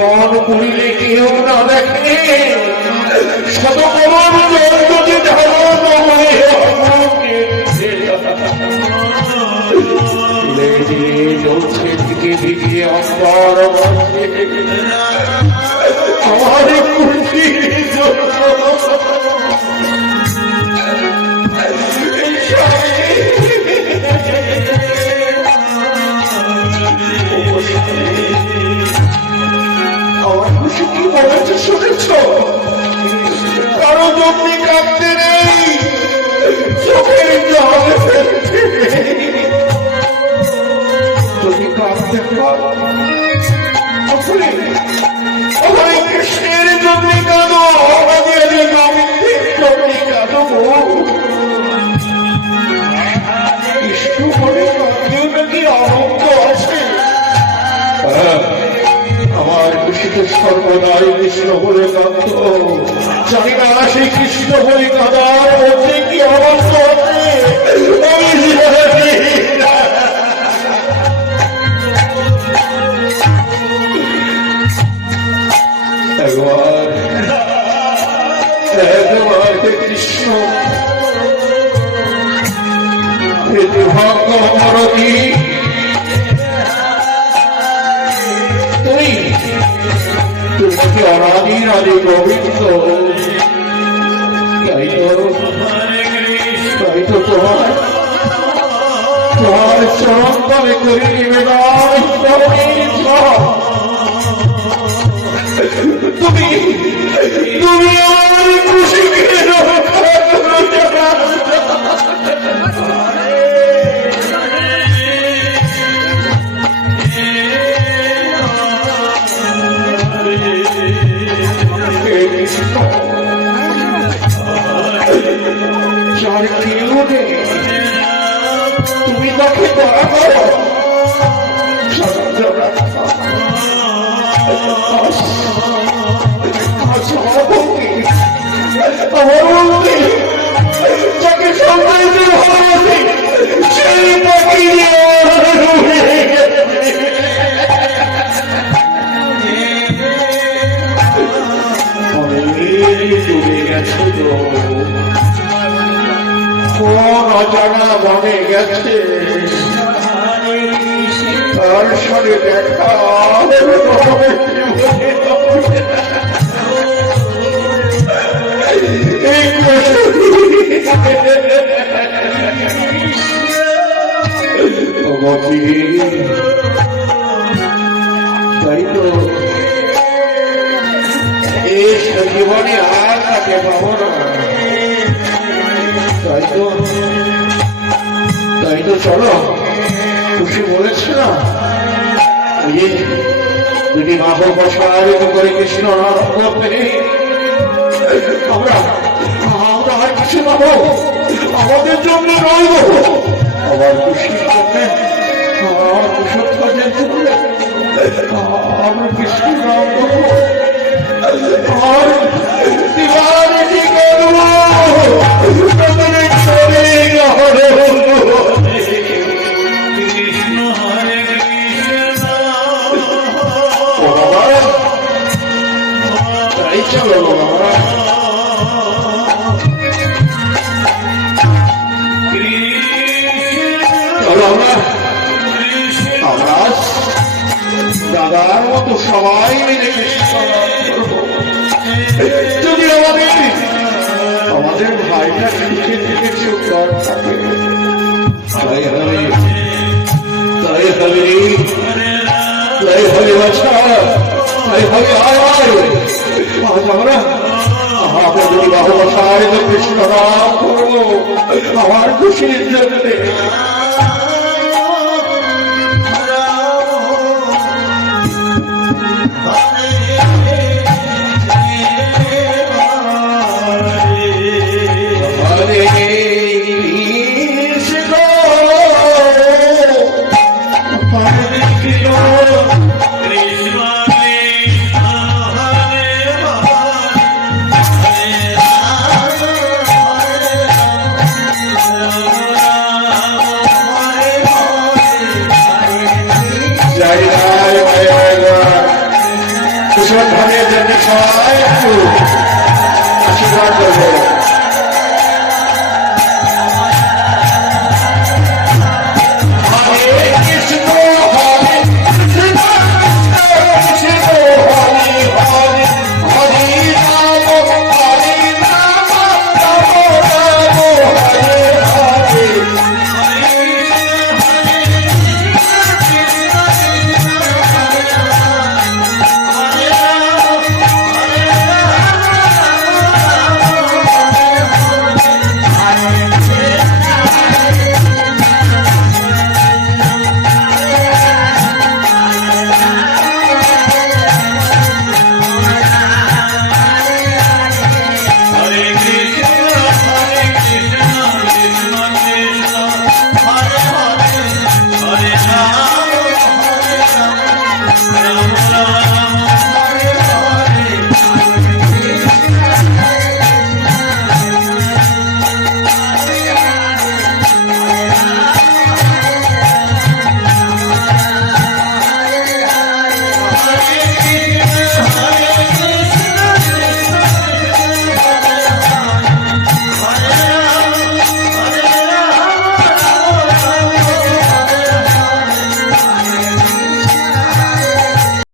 জীবন করিলে কেউ না দেখে শতকরণ যদি ধারণ হয়ে চলছে দিকে দিকে অন্তর আমার খুশির আমার খুশি কি বলেছে শুনেছ? কারো জমি কাঁদতে নেই, চোখের জল ফেলতে নেই। যদি কাঁদতে হয় কৃষ্ণের জমি কাঁদো, আমাদের গোবিন্দের জমি কাঁদো। কৃষ্ণ বলে কাঁদলেও নাকি আনন্দ আছে। আমার খুশিতে সর্বদাই কৃষ্ণ বলে কাঁদত। জানি না সেই কৃষ্ণ বলে কাঁদার মধ্যে কি আনন্দ আছে। একবার কৃষ্ণ ভাগ্য মরতি তুমি অনাদির আদি গোবিন্দ, তাই তো তোমার চরণ তলে করি নিবেদন। তুমি তুমি আমার খুশিকে যার কেউ নেই, তুমি তাকে দয়া করো। আমার বলতে যাকে সন্তানকে ভালোবাসি সেই তাকে ডুবে গেছে তো কোন অজানা বনে গেছে, তার সঙ্গে দেখা তাই তো এই জীবনে আর তাকে পাবো না। তাই তো চলো, খুশি বলেছে না দুটি মাহ প্রসারিত করে কৃষ্ণ আমরা আর কিছু পাবো আমাদের জন্য রইব। আমার খুশির জন্য আমার কুশলের জন্য আমরা কৃষ্ণ নাম করবো আর দিবানিশি করবো। কৃষ্ণ হরে কৃষ্ণ তাই চলো আমরা দাদার মতো সবাই মিলে কৃষ্ণ যদি আমাদের ভাইটা সুখে থেকে সুন্দর থাকে। তাই হরে বাছা, তাই হরে আজ আমরা আমরা যদি ভালোবাসায় কৃষ্ণ নাম করবো আমার খুশির জন্য। কুশল ধনের জন্য সবাই একটু আশীর্বাদ করবে।